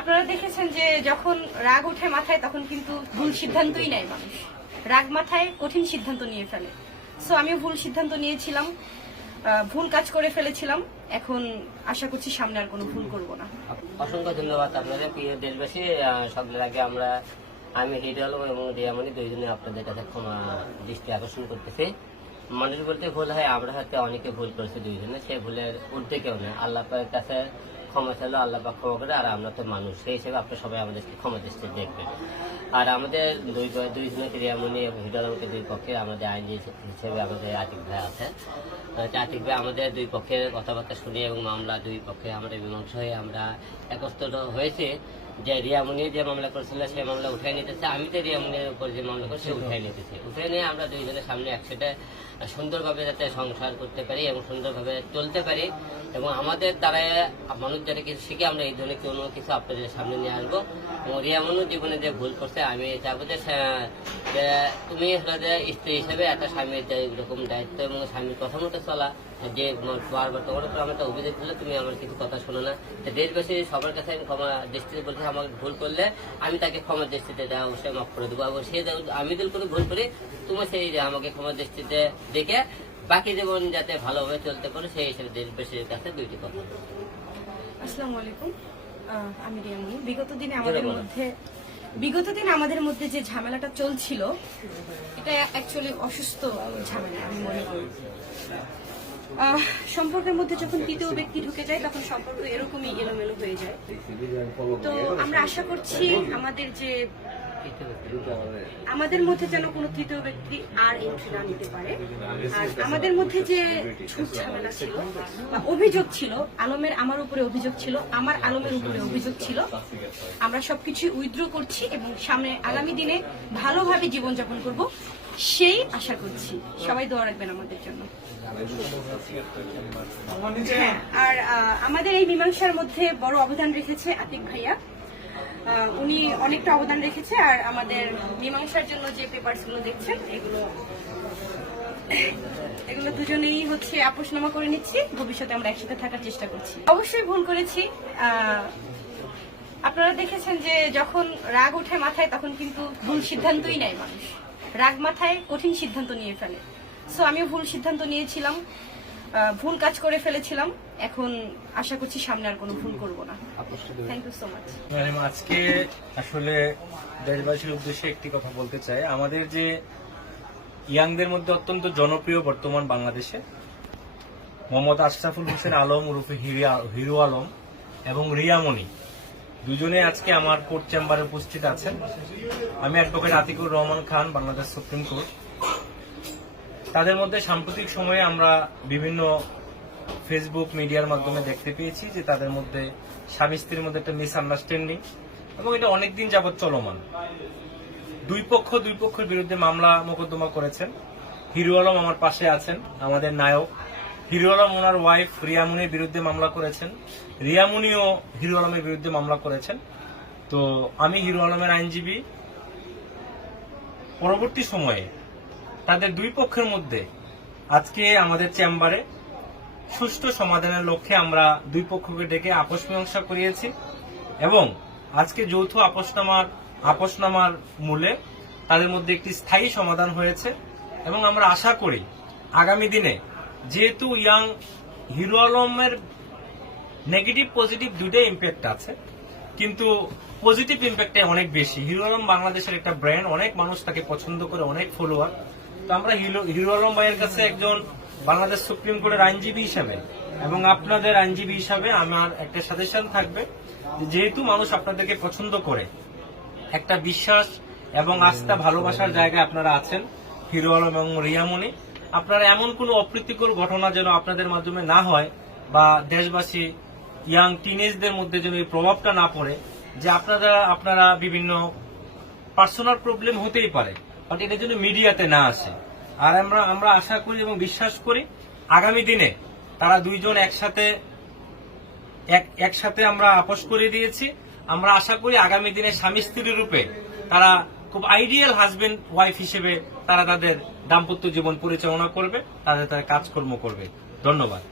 আপনারা দেখেছেন যে যখন রাগ ওঠে মাথায়, তখন কিন্তু ভুল সিদ্ধান্তই নেয় মানুষ। রাগ মাথায় কঠিন সিদ্ধান্ত নিয়ে ফেলে। সো আমিও ভুল সিদ্ধান্ত নিয়েছিলাম ভুল কাজ করে ফেলেছিলাম। এখন আশা করছি সামনে আর কোনো ভুল করব না। অসংখ্য ধন্যবাদ আপনাদের, প্রিয় দেশবাসী। সকলের আগে আমরা, আমি আলম এবং রিয়ামণি দুইজনে আপনাদের কাছে ক্ষমা দৃষ্টি আকর্ষণ করতেছি। মানুষ বলতে ভুল হয়, আমরা হয়তো অনেকে ভুল করেছি দুইজনে, সে ভুলের ঊর্ধ্বে কেউ না আল্লাহ কাছে ক্ষমা চাইলে আল্লাহ বা ক্ষমা করে, আর আমরা তো মানুষ। সেই হিসেবে আপনি সবাই আমাদেরকে ক্ষমা দৃষ্টি দেখবেন। আর আমাদের দুই দুইজনে রিয়ামণি এবং দুই পক্ষে আমাদের আইনজীবী হিসেবে আমাদের আতিক ভাই আছে। আতিক ভাই আমাদের দুই পক্ষের কথাবার্তা শুনে এবং মামলা দুই পক্ষে আমরা মীমাংসা হয়ে আমরা একত্র হয়েছে। যে রিয়ামুনি যে মামলা করেছিল সে মামলা উঠাই নিতেছে আমি তো রিয়া মুনির উপর যে মামলা করছি উঠে উঠাই নিতেছি উঠে নিয়ে আমরা দুইজনের সামনে একসাথে সুন্দরভাবে যাতে সংসার করতে পারি এবং সুন্দরভাবে চলতে পারি এবং আমাদের দ্বারা মানুষ যারা কিছু শিখে আমরা এই ধরনের কোনো কিছু আপনাদের সামনে নিয়ে আসব। এবং রিয়ামুনও জীবনে যে ভুল করছে আমি চাবো যে যে তুমি হলো যে স্ত্রী হিসেবে একটা স্বামীর এরকম দায়িত্ব এবং স্বামীর কথা মতো চলা যে বারবার তোমার উপর আমার একটা অভিযোগ দিলে তুমি আমার কিছু কথা শোনো না। তো দেশবাসী সবার কাছে আমি ক্ষমা দৃষ্টিতে বলছি আমাকে ভুল করলে আমি তাকে ক্ষমা দৃষ্টিতে দেওয়া অবশ্যই মাফ করে দেবো। এবং সে আমি যদি কোনো ভুল করি তুমি সেই যে আমাকে ক্ষমা দৃষ্টিতে দেখে বাকি জীবন যাতে ভালোভাবে চলতে পারে সেই হিসেবে দেশবাসীর কাছে দুইটি কথা আসসালামু আলাইকুম। আমি রিয়ামনি। বিগত দিনে আমাদের মধ্যে বিগত দিন আমাদের মধ্যে যে ঝামেলাটা চলছিল, এটা অ্যাকচুয়ালি অসুস্থ ঝামেলা, আমি মনে করি। সম্পর্কের মধ্যে যখন তৃতীয় ব্যক্তি ঢুকে যায়, তখন সম্পর্ক এরকমই এলোমেলো হয়ে যায়। তো আমরা আশা করছি আমাদের যে আমাদের মধ্যে যেন কোনো তৃতীয় ব্যক্তি আর এন্ট্রি না নিতে পারে। আর আমাদের মধ্যে যে ঝুট ঝামেলা ছিল বা অভিযোগ ছিল, আলমের আমার উপরে অভিযোগ ছিল, আমার আলমের উপরে অভিযোগ ছিল, আমরা সবকিছু উইথড্র করছি এবং সামনে আগামী দিনে ভালোভাবে জীবনযাপন করব, সেই আশা করছি। সবাই দোয়া রাখবেন আমাদের জন্য। হ্যাঁ আর আমাদের এই মীমাংসার মধ্যে বড় অবদান রেখেছে আতিক ভাইয়া। উনি অনেকটা অবদান রেখেছে আর আমাদের মীমাংসার জন্য যে পেপারসগুলো দেখছেন, এগুলো এগুলো দুজনেই হচ্ছে আপোষনামা করে নিচ্ছি। ভবিষ্যতে আমরা একসাথে থাকার চেষ্টা করছি। অবশ্যই ভুল করেছি। আপনারা দেখেছেন যে যখন রাগ ওঠে মাথায়, তখন কিন্তু ভুল সিদ্ধান্তই নেয় মানুষ। রাগ মাথায় কঠিন সিদ্ধান্ত নিয়ে ফেলে। সো আমিও ভুল সিদ্ধান্ত নিয়েছিলাম। ভুল কাজ করে ফেলেছিলাম। এখন আশা করছি সামনে আর কোনো ভুল করব না। Thank you so much madam আজকে আসলে দেশবাসীর উদ্দেশ্যে একটি কথা বলতে চাই। আমাদের যে ইয়াংদের মধ্যে অত্যন্ত জনপ্রিয় বর্তমান বাংলাদেশে মোহাম্মদ আশরাফুল হোসেন আলম হিরিয়া- হিরো আলম এবং রিয়ামণি। দুজনে আজকে আমার কোর্ট চেম্বারে উপস্থিত আছেন। আমি advocate Atikur Rahman Khan Bangladesh supreme court. তাদের মধ্যে সাম্প্রতিক সময়ে আমরা বিভিন্ন ফেসবুক মিডিয়ার মাধ্যমে দেখতে পেয়েছি যে তাদের মধ্যে স্বামী স্ত্রীর মধ্যে একটা মিসআন্ডারস্ট্যান্ডিং এবং এটা অনেকদিন যাবৎ চলমান। দুই পক্ষ, দুই পক্ষের বিরুদ্ধে মামলা মোকদ্দমা করেছেন। হিরু আলম আমার পাশে আছেন, আমাদের নায়ক। হিরু আলম ওনার ওয়াইফ রিয়ামুনির বিরুদ্ধে মামলা করেছেন। রিয়ামুনিও হিরো আলমের বিরুদ্ধে মামলা করেছেন। তো আমি হিরু আলমের আইনজীবী। পরবর্তী সময়ে তাদের দুই পক্ষের মধ্যে আজকে আমাদের চেম্বারে সুষ্ঠু সমাধানের লক্ষ্যে আমরা দুই পক্ষকে ডেকে আপোষ মীমাংসা করিয়েছি এবং আজকে যৌথ আপোষনামার আপোষনামার মূলে তাদের মধ্যে একটি স্থায়ী সমাধান হয়েছে এবং আমরা আশা করি আগামী দিনে যেহেতু ইয়াং হিরো আলমের নেগেটিভ, পজিটিভ দুইটাই ইম্প্যাক্ট আছে, কিন্তু পজিটিভ ইম্প্যাক্টে অনেক বেশি। হিরো আলম বাংলাদেশের একটা ব্র্যান্ড অনেক মানুষ তাকে পছন্দ করে, অনেক ফলোয়ার তো আমরা হিরো আলম ভাইয়ের কাছে একজন বাংলাদেশ সুপ্রিম কোর্টের আইনজীবী হিসাবে এবং আপনাদের আইনজীবী হিসাবে আমার একটা সাজেশন থাকবে যেহেতু মানুষ আপনাদেরকে পছন্দ করে, একটা বিশ্বাস এবং আস্থা, ভালোবাসার জায়গায় আপনারা আছেন, হিরো আলম এবং রিয়ামণি আপনারা এমন কোনো অপ্রীতিকর ঘটনা যেন আপনাদের মাধ্যমে না হয় বা দেশবাসী ইয়াং টিনেজদের মধ্যে যেন এই প্রভাবটা না পড়ে যে আপনারা আপনারা বিভিন্ন পার্সোনাল প্রবলেম হতেই পারে। বাট এটা যেন মিডিয়াতে না আসে। আর আমরা আমরা আশা করি এবং বিশ্বাস করি, আগামী দিনে তারা দুইজন একসাথে, এক, একসাথে আমরা আপোষ করে দিয়েছি। আমরা আশা করি আগামী দিনে স্বামী স্ত্রী রূপে তারা খুব আইডিয়াল হাজবেন্ড ওয়াইফ হিসেবে তারা তাদের দাম্পত্য জীবন পরিচালনা করবে, তাদের তারা কাজকর্ম করবে। ধন্যবাদ।